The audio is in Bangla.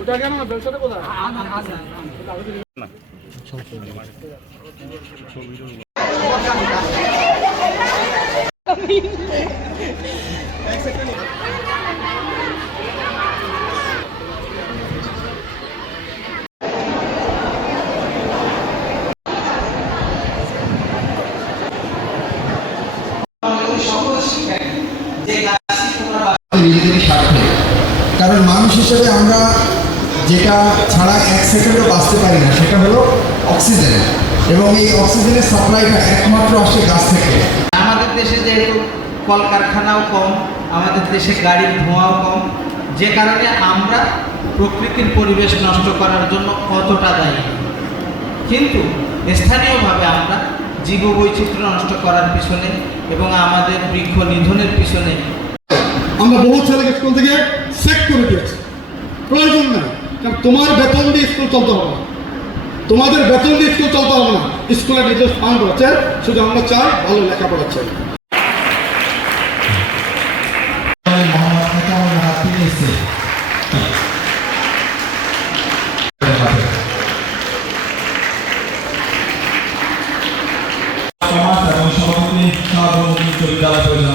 ওটা কেন ব্যবসাটা কোথায়? কারণ মানুষ হিসেবে আমরা যেটা ছাড়া এক সেকেন্ডও বাঁচতে পারি না সেটা হলো অক্সিজেন, এবং এই অক্সিজেনের সাপ্লাইটা একমাত্র আসে গাছ থেকে। আমাদের দেশে যেহেতু কলকারখানাও কম, আমাদের দেশে গাড়ির ধোঁয়াও কম, যে কারণে আমরা প্রকৃতির পরিবেশ নষ্ট করার জন্য কতটা দায়ী। কিন্তু স্থানীয়ভাবে আমরা জীববৈচিত্র্য নষ্ট করার পিছনে এবং আমাদের বৃক্ষ নিধনের পিছনে আমরা বহু ছেলেকে স্কুল থেকে সেট করে দিয়েছি। প্রয়োজন নাই, কারণ তোমার বেতন দিয়ে স্কুল চলতে হবে না, তোমাদের বেতন দিয়ে স্কুল চলতে হবে না। স্কুলে নিজের ফান্ড আছে, শুধু আমরা চাই ভালো লেখাপড়া চাই। সমাজ এবং সভাপতি বিদ্যালয়